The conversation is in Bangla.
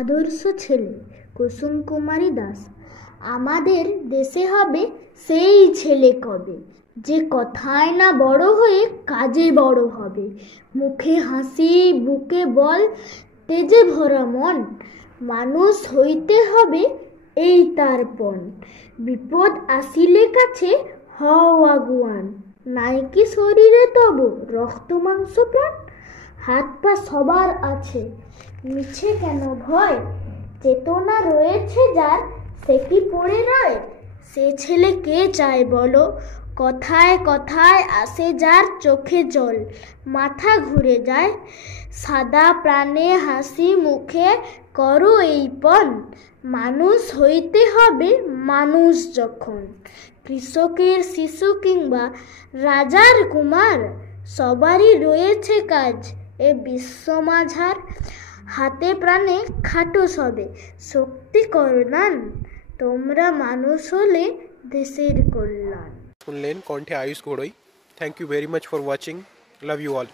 আদর্শ ছেলে কুসুম কুমারী দাস। আমাদের দেশে হবে সেই ছেলে কবে, যে কথায় না বড় হয়ে কাজে বড় হবে। মুখে হাসি, বুকে বল, তেজে ভরা মন, মানুষ হইতে হবে এই তার পণ। বিপদ আসিলে কাছে হও আগুয়ান, নাই কি শরীরে তবু রক্ত মাংস প্রাণ। হাত পা সবার আছে, মিছে কেন ভয়, চেতনা রয়েছে যার সে কি পড়ে রয়। সে ছেলে কে চায় বলো, কথায় কথায় আসে যার চোখে জল, মাথা ঘুরে যায়। সাদা প্রাণে হাসি মুখে করো এই পণ, মানুষ হইতে হবে মানুষ যখন। কৃষকের শিশু কিংবা রাজার কুমার, সবারই রয়েছে কাজ এ বিশ্ব মাঝার। হাতে প্রাণে খাটো সবে, শক্তি করো দান, তোমরা মানুষ হলে দেশের কল্যাণ। শুনলেন কণ্ঠে আয়ুষ ঘোড়ই। Thank you very much for watching. Love you all.